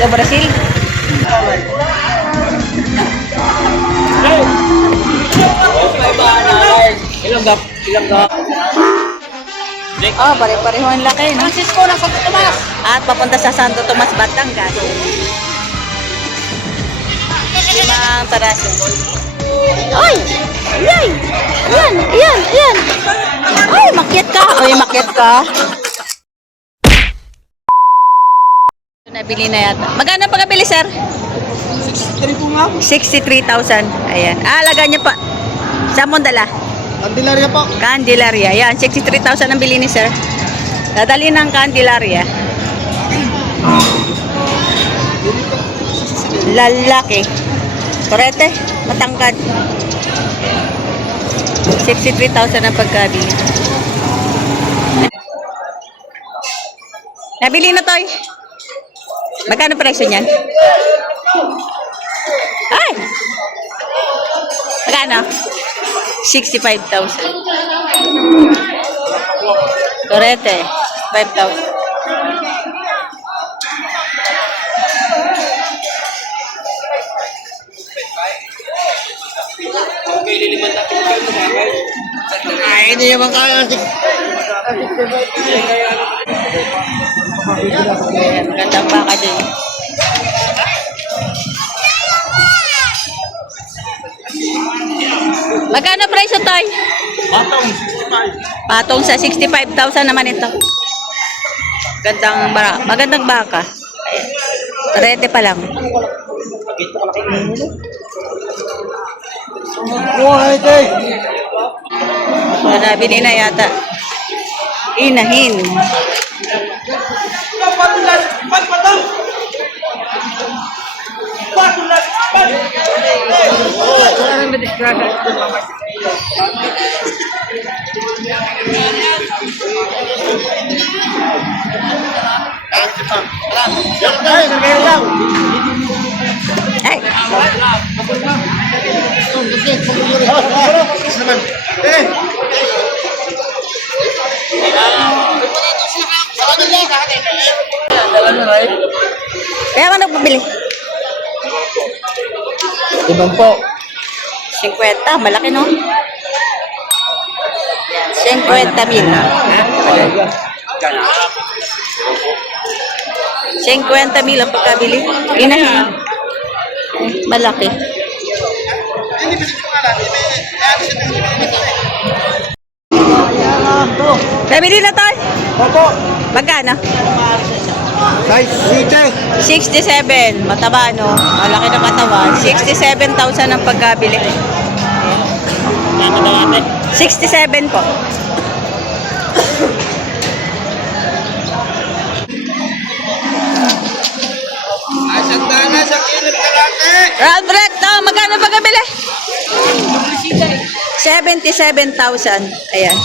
Do Brazil. Oh, pare-pareho ang laki, no? Francisco ng Santo Tomas. At papunta sa Santo Tomas, Batangas. Limang tarasyo. Ay! Ay! Ayan! Ayan! Ayan! Ay, makyat ka! Ay, makyat ka! Nabili na yata. Magkano pagkabili, sir? 63 po nga. 63,000. Ayan. Alaga niya pa. Saan mo dala? Candelaria po. Candelaria. Ayan, 63,000 ang bili ni sir. Dadali ng Candelaria. Lalaki. Torete, matangkad. 63,000 ang pagkabili. Nabili na, Toy. Magkano presyo niyan? Ay! Magkano? 65,000. Torete, 5,000. Ay, hindi naman kaya. Ayan, magandang baka dyan. Magkano presyo, Toy? Patong, 65. Patong sa 65,000 naman ito. Magandang baka. Torete pa lang. Nabili na yata. Inahin. Ay. Kaya ano pabili? Ibang po. 50, malaki no? 50,000. 50,000 ang pagkabili. Inahin. Malaki. Nabili na, Toy? Opo. Magkano? Size 67. Mataba, no? Malaki na katawan. 67,000 ang pagkabili. 67 po. Sandana sa kilid kalate. Round break, no? Magkano pagkabili? 77,000. Ayan.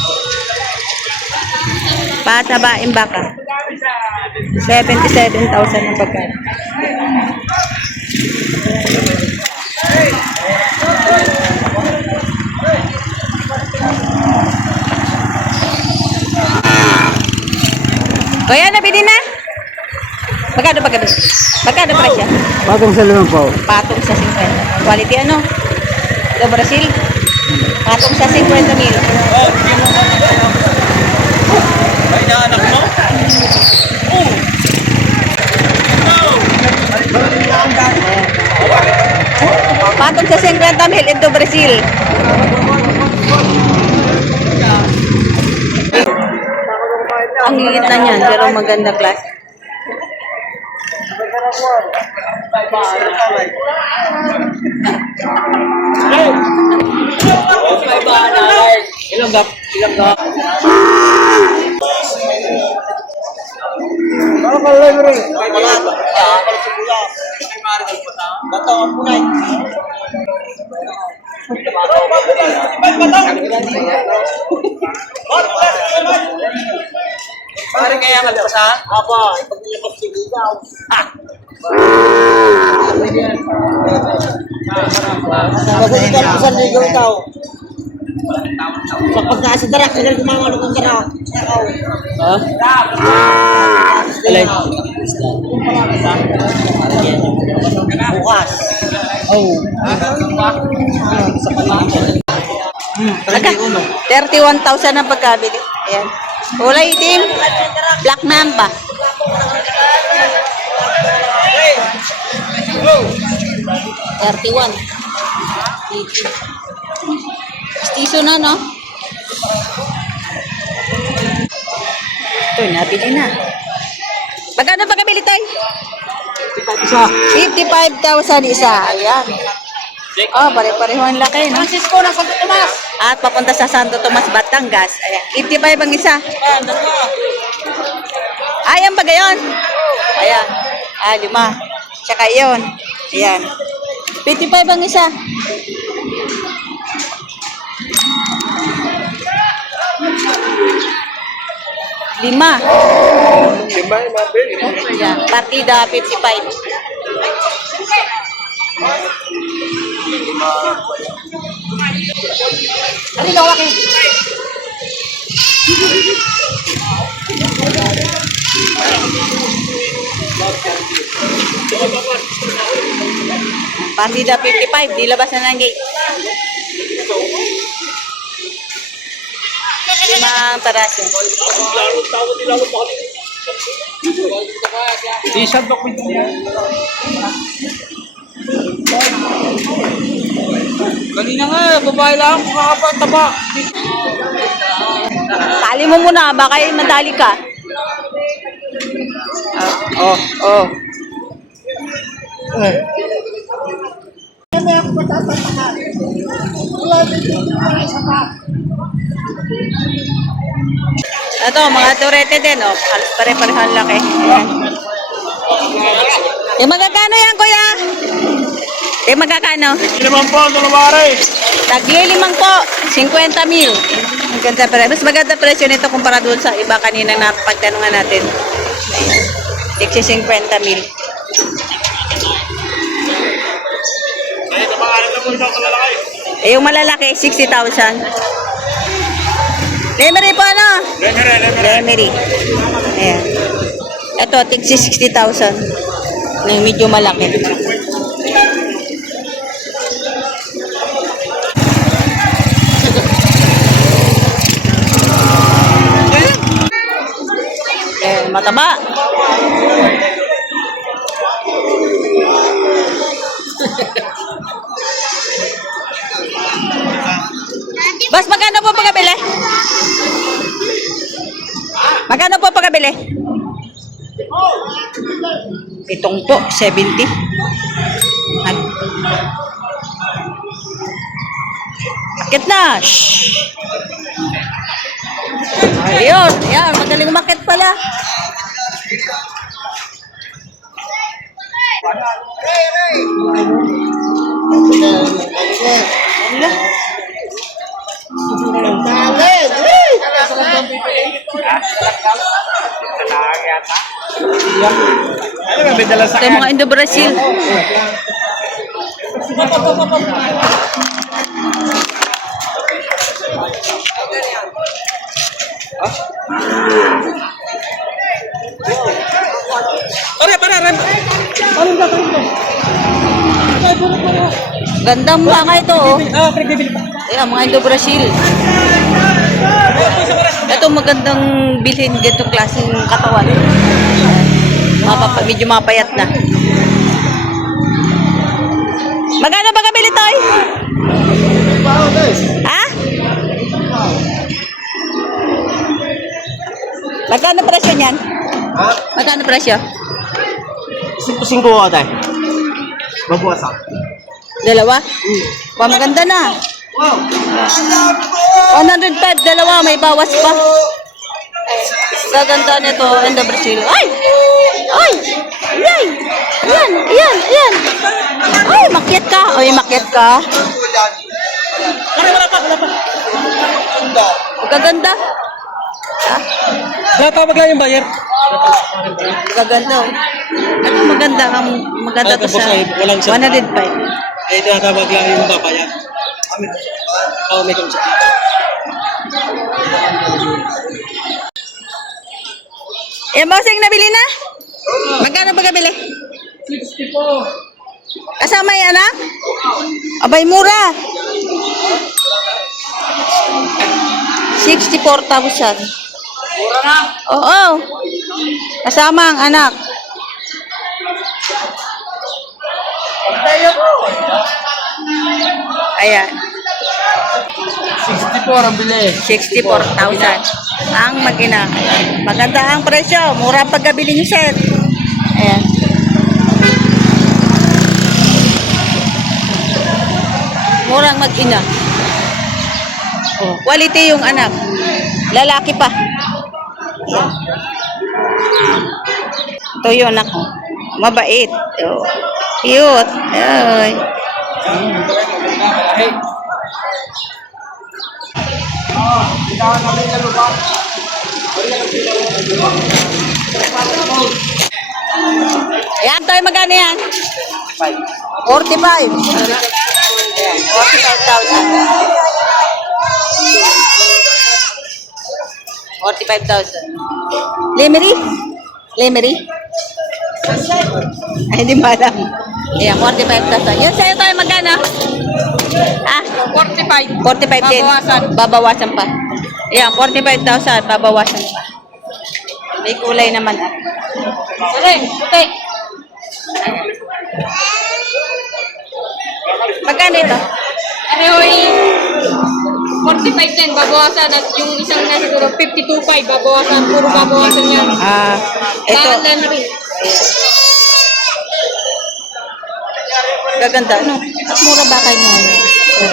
Patabain baka. 77,000 ang pagkabili. Kuya, nabili na? Magkano pagkabili? Magkano presyo? Patong sa limang po. Patong sa 50. Quality ano? Do Brazil? Patong sa 50,000. Ay, naanak mo? Patong sa 50,000 ito Brazil. Ang liit na niyan, pero maganda class. Ilang gap? Ano ka libre? Bato ang punay. Pare kaya kalpas ha? Apa, pag nilapag sigaw. Kasi ikan pusan ligaw tao. Pagka sa darak, sa darak kumamalo kong darak. Ha? Alay. Bukas. Oh. Magka? 31,000 ang pagkabili. Ayan. Kulay itim. Black mamba. 31. Stiso na, no? Ito, nabili na. Magkano pagkabili tayo? Isa. 55,000 isa. Ayan. Oh, pare-pareho ang laki, no? Francisco na Santo Tomas. At papunta sa Santo Tomas, Batangas. Ayan. 55 ang isa. Ayan ba gayon? Ayan. Ah, 5. Tsaka yun. Ayan. 55 ang isa. Lima. Lima yung mga pwede. Ayan. Partida 55. Ano yung laki? Partida 55. Dilabas na ng gate. Limang parasyo. T-shirt ba kwento niya? Kanina nga, babae lang, makakapataba. Tali mo muna, baka madali ka. Oh, oh. Ito, mga turete din, oh. Halos pare-parehan laki. Ayan. Yung magkano yan, kuya? Yung magkano? Limang po, ito lumari. Tagli-limang po, 50 mil. Ang ganda presyo. Mas maganda presyo nito kumpara doon sa iba kanina na pagtanungan natin. Ayan. 50 mil. Ay, kapangalan na po ito, kalalaki. Eh, yung malalaki, 60,000. Lemery po, ano? Lemery. Ayan. Ito, tigsi 60,000. Ng medyo malaki. Eh, mataba. Boss, magkano po pagkabili? Magkano po pagkabili? Itong po, 70. Akit na. Shhh. Ayun, ayan, magaling umakit pala. Ala. Ano ba, may dala sa Ito yung mga Indo-Brazil. Gandang mga ito, oh. Ayan, mga Indo-Brazil. Ito magandang bilhin, ganitong klaseng katawan. Medyo mapayat na. Magkano ba kabili, Toy? Ha? Magkano presyo niyan? Ha? Magkano presyo? 5-5 ko tayo. Mabuwasak. Dalawa? Ba, maganda na. Wow! 105, dalawa, may bawas pa. Gaganda nito, in the Brazil. Ay! Ay! Ay! Yan! Yan! Yan! Ay, makyat ka! Ay, makyat ka! Wala pa! Magaganda. Natawag lang yung buyer. Magaganda. Oh. Ano maganda? Ang maganda to Tapos sa ay walang 105. Eh, tinatawag lang yung babayan. Oo, may kung Yan, bossing, nabili na? Magkano ba kabili? 60 po. Kasama yung anak? Abay, mura. 64,000. Mura na. Oo. Kasama ang anak. Tayo po. Ayan. 64 ang bili. 64,000 ang mag-ina. Maganda ang presyo. Mura ang pagkabili niyo, sir. Ayan. Murang mag-ina. Oh, quality yung anak. Lalaki pa. Ayan. Ito yung anak ko. Mabait. Oh. Cute. Ay. Hey. Bitawan namin sa lupa. Ayan, tayo magkano yan? 45. 45,000. Lemery? Lemery? Ay, hindi mo alam. Ayan, 45,000. Yan sa'yo tayo magkano? Ah? 45. 45 din. Babawasan. Babawasan pa. Ayan, 45,000. Babawasan pa. May kulay naman. Saling, puti. Magkano ito? Arehoy, 45 din, babawasan. At yung isang na siguro, 52.5, babawasan. Puro babawasan yan. Ah, ito. Lahat lang na rin. Gaganda, no? At mura ba kayo nung ano?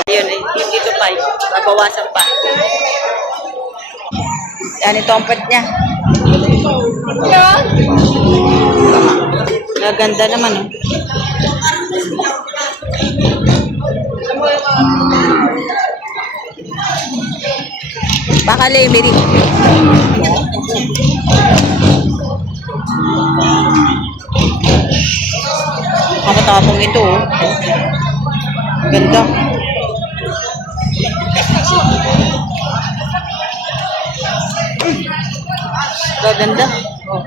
Ayun, eh. Yung dito pa, babawasan pa. Yan, ito ang pet niya. Yan. Gaganda naman, oh. Baka lemery. Makatapong ito, oh. Ganda. Gaganda. Oh.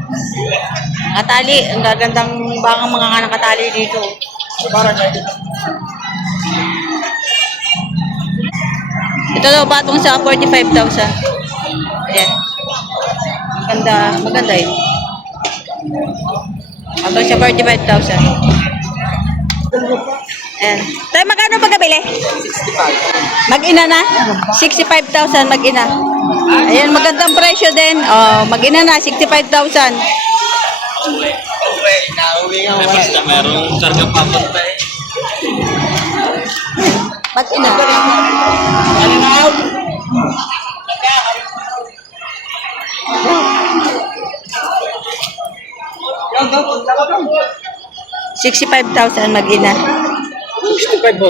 Nakatali. Ang gagandang bakang mga nakatali dito. Ito daw patong sa 45,000. Ayan. Maganda. Maganda yun. Patong sa 45,000. Ayan. Tayo magkano pagkabili? 65. Mag-ina na? 65,000 mag-ina. Ayan, magandang presyo din. Oh, mag-ina na, 65,000. Basta merong karga papot pa eh. Mag-ina. Alinaw. 65,000 mag-ina. 65 po.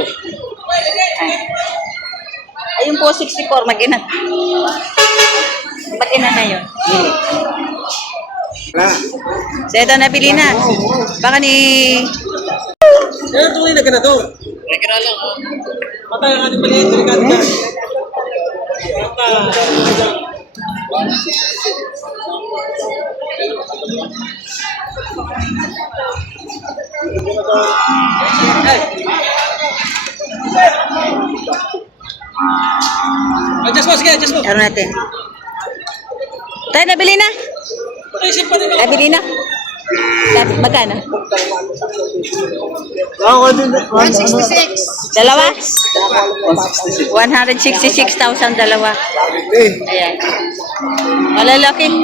Ayun po, 64 mag-ina. Mag-ina na yun. So, ito nabili na. Baka ni... Kaya tuloy na ganito. Nagkira lang oh. Patay ang ating maliit. Delikado ka. Adjust mo, sige, adjust mo. Ano natin? Tayo, nabili na. Isip pa din ako. Nabili na. Magkano? 166. Dalawa? 166,000 dalawa. Ayan. Malalaki.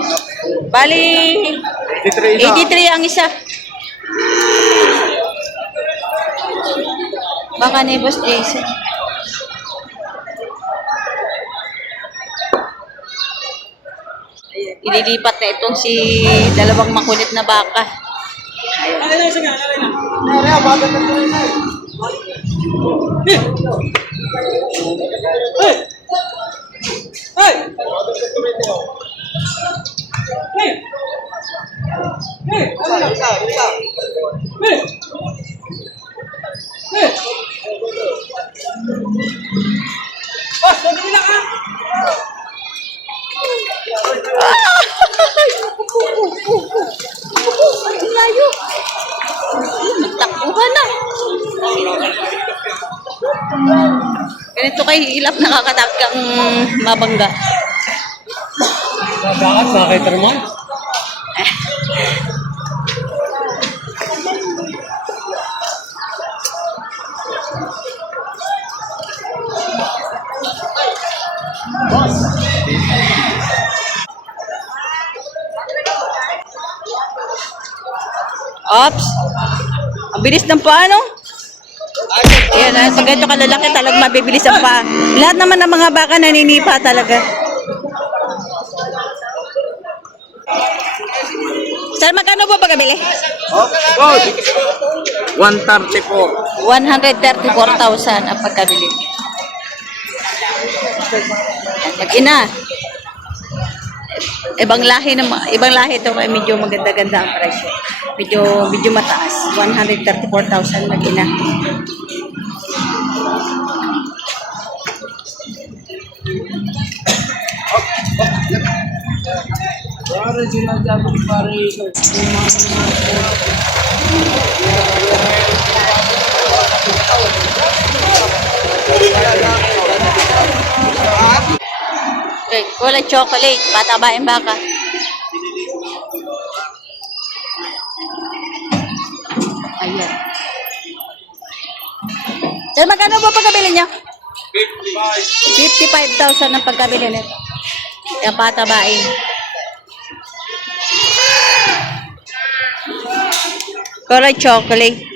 Bali, 83 ang isa. Baka ni Boss Jason. Ayan. Ililipat na itong si dalawang makulit na baka. Alay na, sige, alay na. Alay, bagat na tuloy na. Hey! Hey! Hey! Hey! Isa. Hey! Hey! Ganito kay hilap nakakatakang mabangga. Bakit naman? Ops. Ang bilis ng paano? Yan, pag ganito kalalaki talagang mabibilis ang paa. Lahat naman ng mga baka naninipa talaga. Sir, magkano po pagkabili? Good. 134. 134,000 ang pagkabili. Mag-ina. Ibang lahi ito kaya medyo maganda-ganda ang presyo. Medyo mataas. 134,000 mag-ina. Pare sila dyan, pare. Okay, kulay chocolate. Patabain baka. Ayan. Sir, magkano po pagkabili niya? 55,000 ang pagkabili nito. Yung patabain. Kulay chocolate.